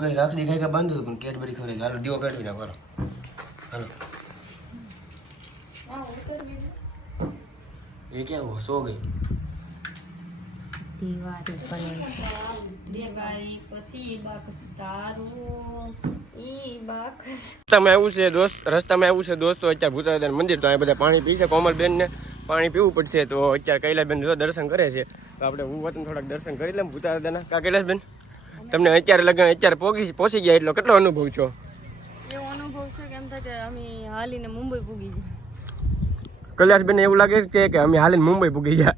કઈ રાખડી કઈ કઈ બાંધ્યું પણ કેડબરી ખવડાવી હાલો દીવો પેટવી નાખો હાલો. હાલો. એ ક્યાં સો ગઈ. દિવાળી રસ્તામાં એવું છે રસ્તામાં એવું છે દોસ્તો અત્યારે ભૂતાવદાન મંદિર તો આ બધા પાણી પી છે. પાણી પીવું પડશે તો અત્યારે કૈલાસબેન દર્શન કરે છે. તો આપણે હું વતન થોડાક દર્શન કરી લઉં ભૂતાવદાના કા કૈલાસબેન? બેન તમને અત્યારે લગન અત્યારે પહોંચી પહોંચી ગયા એટલો કેટલો અનુભવ છો? એવો અનુભવ છે કે એમ થાય કે અમે હાલીને મુંબઈ પૂગી ગયા. કૈલાસબેન એવું લાગે છે કે અમે હાલીને મુંબઈ પૂગી ગયા?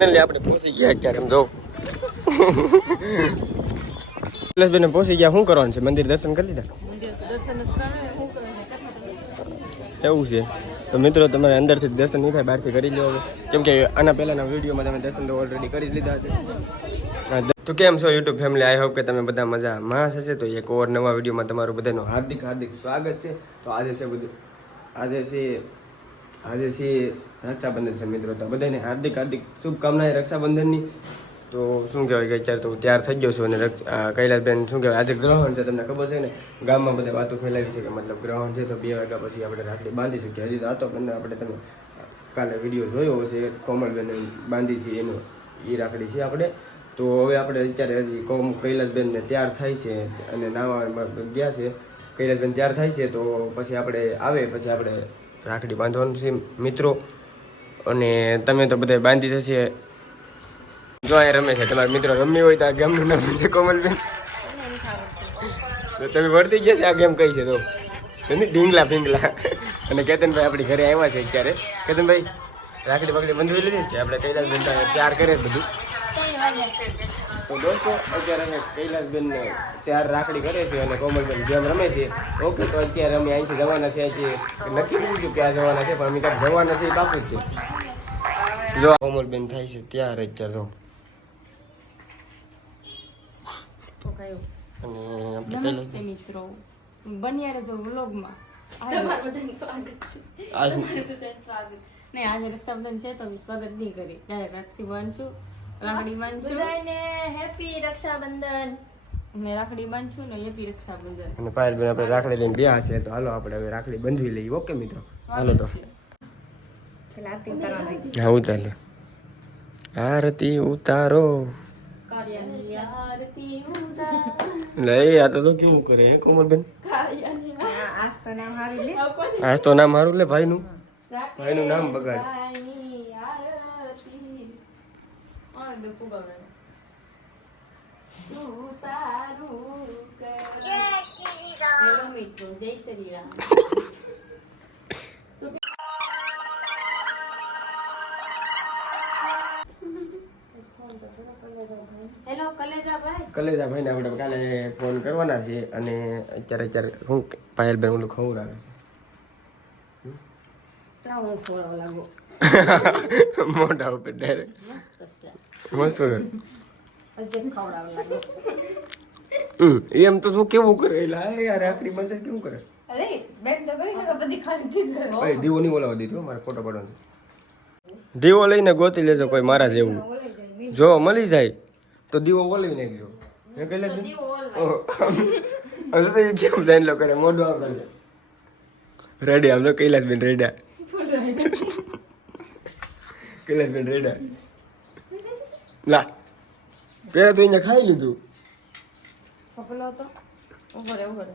એટલે આપણે પહોંચી ગયા અત્યારે એમ જો. કૈલાસબેન પહોંચી ગયા શું કરવાનું છે? મંદિર દર્શન કરી લીધા? મંદિર દર્શન એવું છે. તો મિત્રો, તમારે અંદરથી દર્શન નહીં થાય, બહારથી કરી લો કેમ કે આના પહેલાના વિડીયોમાં તમે દર્શન તો ઓલરેડી કરી લીધા છે. તો કેમ છો યુટ્યુબ ફેમિલી આઈ હોપ કે તમે બધા મજામાં હશે. તો એક ઓર નવા વિડીયોમાં તમારું બધાનું હાર્દિક હાર્દિક સ્વાગત છે. તો આજે છે બધું આજે છે આજે છે રક્ષાબંધન છે મિત્રો. તો બધાને હાર્દિક હાર્દિક શુભકામનાએ રક્ષાબંધનની તો શું કહેવાય કે અત્યારે તો તૈયાર થઈ ગયો છું અને કૈલાસબેન શું કહેવાય, આજે ગ્રહણ છે, તમને ખબર છે ને? ગામમાં બધા વાતો ફેલાવી છે કે મતલબ ગ્રહણ છે તો બે વાગ્યા પછી આપણે રાખડી બાંધી શકીએ. હજી તો આ તો બંને આપણે તમે કાલે વીડિયો જોયો હશે કોમળબેન બાંધી છે, એનો એ રાખડી છે આપણે. તો હવે આપણે અત્યારે હજી કોમ કૈલાસબેનને તૈયાર થાય છે અને નાવા ગયા છે. કૈલાસબેન તૈયાર થાય છે તો પછી આપણે આવે, પછી આપણે રાખડી બાંધવાનું છે મિત્રો. અને તમે તો બધા બાંધી જશે જો અહીંયા રમે છે. તમારા મિત્રો રમી હોય તો આ ગેમનું નામ છે કોમલબેન. તો તમે વળતી ગયા છે આ ગેમ કઈ છે તો? એની ઢીંગલા ફીંગલા. અને કેતનભાઈ આપણી ઘરે આવ્યા છે અત્યારે. કેતનભાઈ, રાખડી બાકડી બંધવી લીધી છે? આપણે કૈલાસબેન તૈયાર કરે બધું. તો દોસ્તો, અત્યારે અમે કૈલાસબેન ત્યાર રાખડી કરે છે અને કોમલબેન ગેમ રમે છે. ઓકે, તો અત્યારે અમે અહીંથી જવાના છે અહીંથી નથી થયું ક્યાં જવાના છે, પણ અમે ક્યાંક જવાના છે એ બાપુ છે. જો, કોમલબેન થાય છે ત્યારે અત્યારે જો અને નમસ્તે મિત્રો. બન્યા રહેજો વ્લોગમાં. આજ નહીં આજે રક્ષાબંધન છે તો સ્વાગત નહીં કરી ત્યારે રાખડી બાંધશું રાખડી બાંધશું બધાને હેપી રક્ષાબંધન. મેં રાખડી બાંધશું ને હેપી રક્ષાબંધન. અને પાયલબેન આપણે રાખડી લઈને બે છે તો હાલો આપણે હવે રાખડી બંધવી લઈએ. ઓકે મિત્રો? હાલો તો. હા ઉતાર આરતી ઉતારો. કાર્યાની આરતી ઉતાર લે આ તો તો કેવું કરે હે કોમલબેન? આજ તો નામ હારી લે. આજ તો નામ મારું લે ભાઈનું? ભાઈનું નામ બગાડ. જય શ્રી રામ. જય શ્રી રામ. હેલો કલેજા ભાઈ. કલેજા ભાઈને આપણે કાલે ફોન કરવાના છે અને અત્યારે અત્યારે હું પાયલબેન ઓલું ખવું રાખે હું ખોળવા લાગુ. છે મોઢા ઉપર ડાયરેક્ટ મસ્ત છે. લાગુ. એમ તો શું કેવું કરે? એટલે યાર રાખડી બંધ કેવું કરે? અરે બેન તો કરી ને બધી ખાલી ભાઈ દીવો નહીં બોલાવા દીધો મારે ફોટો પાડવાનો છે. દીવો લઈને ગોતી લેજો કોઈ મારા જેવું. જો મળી જાય તો દીવો ઓલવી નાખજો. કેમ જાય લો કરે મોઢું આમ રેડ્યા આમ તો કૈલાસબેન રેડ્યા. કૈલાસબેન રેડ્યા. લા પેલા તો અહીંયા ખાઈ લીધું. ભાઈ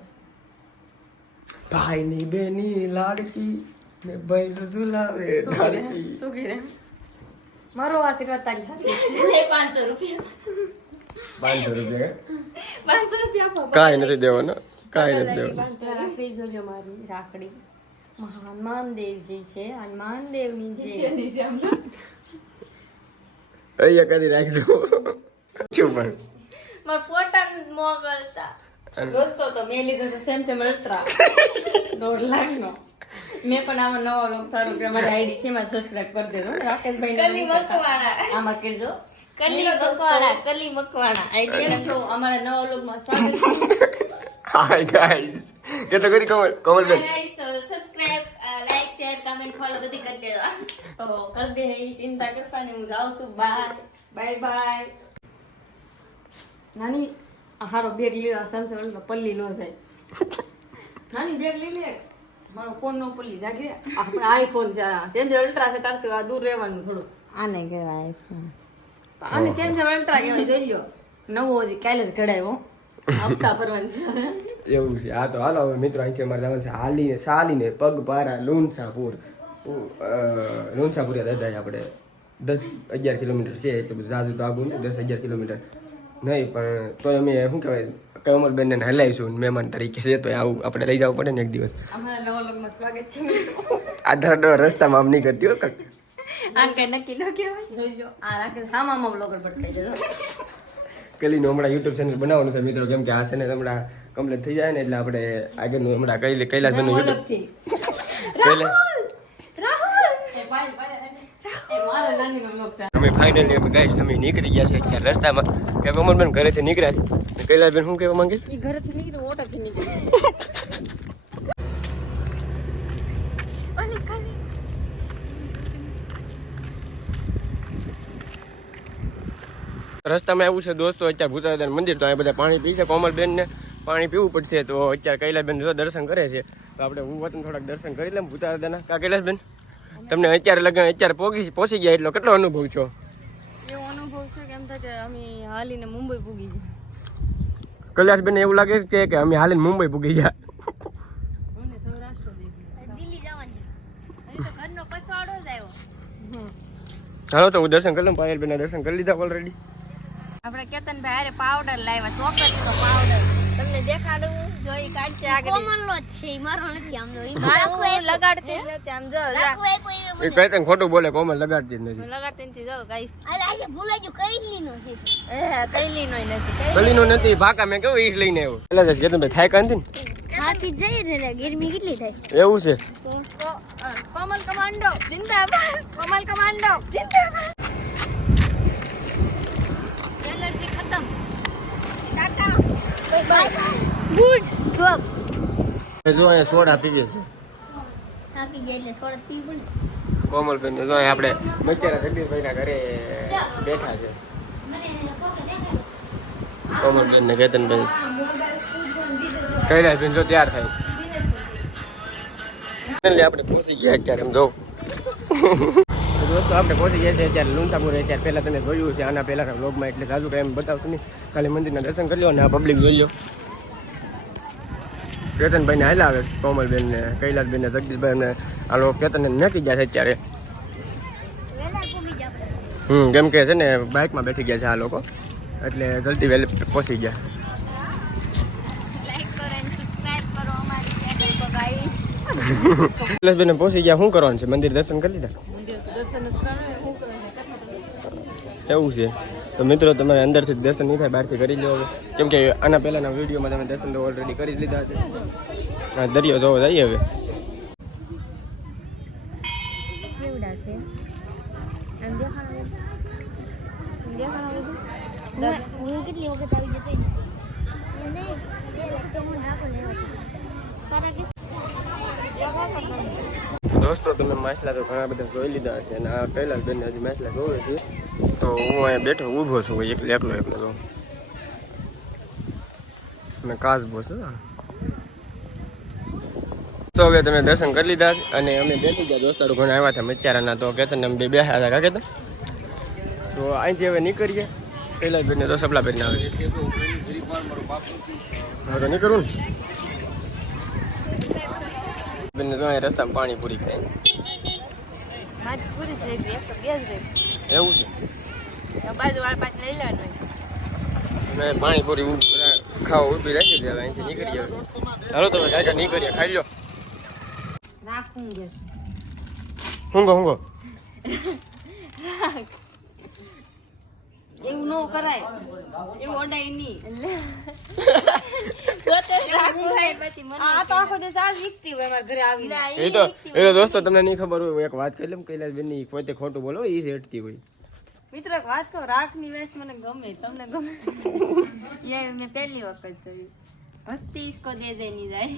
ભાઈની બેની લાડકી ને ભાઈ ઝુલાવે લાડકી શું મારો આશીર્વાદ તારી સાથે. પાંચસો રૂપિયા. પાંચસો રૂપિયા પાંચસો રૂપિયા કાંઈ નથી દેવાનો કાંઈ નથી દેવાનું. રાખડી જોજો મારી રાખડી. હનુમાન દેવજી છે હનુમાન માનદેવની જે અહીંયા કરી રાખજો. શું પણ? માર પોટન મોગલતા. દોસ્તો તો મેં લીધો છે સેમ સેમ અલ્ટ્રા દોઢ લાખનો. મેં પણ આમાં નવો લોક સારું કે અમારી આઈડી છે એમાં સબસ્ક્રાઇબ કરી દેજો. રાકેશભાઈ કલી મકવાણા. આમાં કરજો કલી મકવાણા કલી મકવાણા. કેમ છો? અમારા નવા લોકમાં સ્વાગત છે. હાય ગાઈસ કે તો કરી Kamal Kamal ben. Subscribe like share comment follow બધી કરી દેજો. તો કર દે એ ચિંતા કરતા ને હું જાઉં છું. બાય બાય બાય નાની હારો બેગ લીધો સમજો પલ્લી લો જાય. નાની બેગ લઈ લે. મારો ફોન નો પલ્લી જાગે. આપણે આઈફોન છે સેમસંગ અલ્ટ્રા છે તારથી આ દૂર રહેવાનું થોડું આને કહેવાય આઈફોન અને સેમસંગ અલ્ટ્રા કહેવાય જોઈ લ્યો. નવો હજી કાલે જ કઢાયો હપ્તા ભરવાનું છે. એવું છે. આ તો હાલો હવે મિત્રો અહીંથી અમારે જવાનું છે હાલીને સાલીને પગપારા લુણસાપુર ઉ- અ, લુણસાપુરિયા દાદા આપણે દસ અગિયાર કિલોમીટર છે એટલું બધું ઝાઝું તો દસ અગિયાર કિલોમીટર. નહીં પણ તોય અમે શું કહેવાય કમરબેનને હલાવીશું મહેમાન તરીકે છે તો આવું આપણે લઈ જવું પડે ને એક દિવસ. અમારા નવા લગ્નમાં સ્વાગત છે. મિત્રો આધાર ડો રસ્તામાં આમ નહીં કરતી હો કાક આમ કઈ નક્કી ન કહેવાય. જોઈ આ રાખે હા મામા બ્લોગર ભટકાઈ દેજો કલીનું હમણાં યુટ્યુબ ચેનલ બનાવવાનું છે મિત્રો કેમ કે આ છે ને હમણાં કમ્પ્લીટ થઈ જાય ને એટલે આપણે આગળનું હમણાં કઈ કૈલાસબેનનું યુટ્યુબ અલગથી કૈલા એ ભાઈ ભાઈ એ મારા નાનીનો બ્લોગ છે અમે ફાઇનલી અમે ગાઈસ અમે નીકળી ગયા છે અત્યારે રસ્તામાં. કે કમલબેન ઘરેથી નીકળ્યા છે. કૈલાસબેન શું કહેવા માંગીશ છે? ઘરેથી નીકળ્યું ઓટોથી નીકળ્યું. રસ્તામાં એવું છે દોસ્તો અત્યારે ભૂતાદાન મંદિર તો અહીંયા બધા પાણી પીશે કોમલબેનને પાણી પીવું પડશે તો અત્યારે કૈલાસબેન જો દર્શન કરે છે તો આપણે હું વતન થોડાક દર્શન કરી લઉં ભૂતાદાના કા કૈલાસબેન? તમને અત્યારે લગન અત્યારે પહોંચી પહોંચી ગયા એટલો કેટલો અનુભવ છો? એવો અનુભવ છે કે એમ થાય કે અમે હાલીને મુંબઈ પૂગી ગયા. કૈલાસબેન એવું લાગે છે કે અમે હાલીને મુંબઈ પૂગી ગયા. મને સૌરાષ્ટ્ર દિલ્હી અહીં તો ઘરનો પસાડો જ આવ્યો. હાલો તો હું દર્શન કરી લઉં પાયલબેનના દર્શન કરી લીધા ઓલરેડી આપણે કેતનભાઈ અરે પાવડર લાવ્યા ચોકડીનો પાવડર તમને દેખાડું? જોઈ કાઢશે આગળ. કોમલનો છે મારો નથી આમ જો ઈ મારે લગાડતી જ નથી આમ. જો જા. એ કોઈ એ કઈ તને ખોટું બોલે કોમલ લગાડતી જ નથી. લગાડતી નથી જો ગાઈસ. અલે આજે ભૂલાઈ ગયું કઈ લીનો છે. એ કઈલી નોય નથી કઈ ગલીનો નથી. ભાકા મેં કેવું ઈજ લઈને આવ્યો. એટલે કેતન ભાઈ થાય કાંધી ને જઈ ગરમી કેટલી થાય? એવું છે. કોમલ કમાન્ડો જિંદાબાદ. કોમલ કમાન્ડો જિંદાબાદ. એલર્જી ખતમ. કાકા ગુડ. જોબ જો અહીંયા સોડા પીવે છે. થાકી જાય એટલે સોડા પીવી કોમલબેન જો આપણે બચારા જગદીશભાઈના ઘરે બેઠા છે. કોમલબેન ને કેતનભાઈ કૈલાસબેન જો તૈયાર થાય. આપણે પહોંચી ગયા અત્યારે એમ જો. દોસ્તો આપણે પહોંચી ગયા છે અત્યારે લુંસાપુર. અત્યારે પહેલાં તમે જોયું છે આના પહેલાના વ્લોગમાં એટલે સાજુ કાંઈ એમ બતાવશું નહીં. ખાલી મંદિરના દર્શન કરી લો અને આ પબ્લિક જોઈ લો. કેતનભાઈ હાલ આવે કોમલબેનને ને કૈલાસબેન ને જગદીશભાઈ ને આ લોકો કેતન ને નાખી ગયા છે અત્યારે હમ કેમ કે છે ને બાઇકમાં બેઠી ગયા છે આ લોકો. એટલે જલ્દી વહેલી પહોંચી ગયા. લાઈક કરો અને સબસ્ક્રાઇબ કરો અમારી ચેનલ પર ગાઈસ કૈલાસબેન પહોંચી ગયા. શું કરવાનું છે? મંદિર દર્શન કરી લીધા? મંદિર તો દર્શન જ કરવાના, શું કરવાનું? એવું છે. તો મિત્રો, તમારે અંદરથી દર્શન નહીં થાય, બહારથી કરી લો કેમ કે આના પહેલાંના વિડીયોમાં તમે દર્શન તો ઓલરેડી કરી જ લીધા છે. દરિયો જોવો, જઈએ હવે કેવડા છે આમ દેખાડો આમ દેખાડો બધું હું હું કેટલી વખત આવી જતો એને બે લાખ હું નાખો લેવા તારા કે તો દોસ્તો તમે માછલા તો ઘણા બધા જોઈ લીધા હશે અને આ કૈલાસબેન હજી માછલા જોવે છે. તો હું અહીંયા બેઠો ઊભો છું એકલો એકલો એકલો તો મેં કાચબો છે તો હવે તમે દર્શન કરી લીધા અને અમે બેઠી ગયા દોસ્તારો ઘણા આવ્યા હતા મચારાના તો કહેતા ને અમે બે બેઠા હતા કહેતા તો અહીંથી હવે નીકળીએ. કૈલાસબેનને તો સપલા બેન આવે છે. હવે તો નીકળું ને. બેનને તો અહીંયા રસ્તામાં પાણી પૂરી ખાય માજ પૂરી થઈ ગઈ એક તો બે જ રહી એવું છે? બાજુ વાળા પાછળ લઈ લેવાનું મેં પાણીપુરી ખાવા ઊભી રાખી દે અહીંથી નીકળી હવે ચાલો તમે કાકા નીકળીએ ખાઈ લો રાખું હુંગો હુંગો એવું ન કરાય. એવું અડાય નહીં. ખોટું બોલો એ હેટતી હોય. મિત્રો વાત તો રાખની મને ગમે તમને ગમે? યાર મેં પહેલી વખત જોયું. હસ્તી ઇસકો દે દે ની જાય.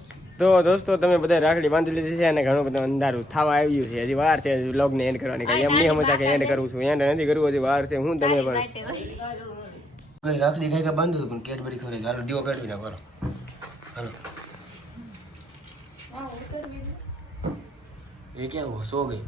તો દોસ્તો તમે બધા રાખડી બાંધી લીધી છે અને ઘણું બધું અંધારું થવા આવ્યું છે. હજી વાર છે વ્લોગને એન્ડ કરવાની. કઈ એમ નહીં સમજતા કે એન્ડ કરવું છું. એન્ડ નથી કરવું હજી વાર છે. હું તમે પણ કઈ રાખડી કઈ કઈ બાંધું પણ કેડબરી ખવડાવી. ચાલો દીવો પેટવી ના કરો હાલો. એ ક્યાં હો સો ગઈ?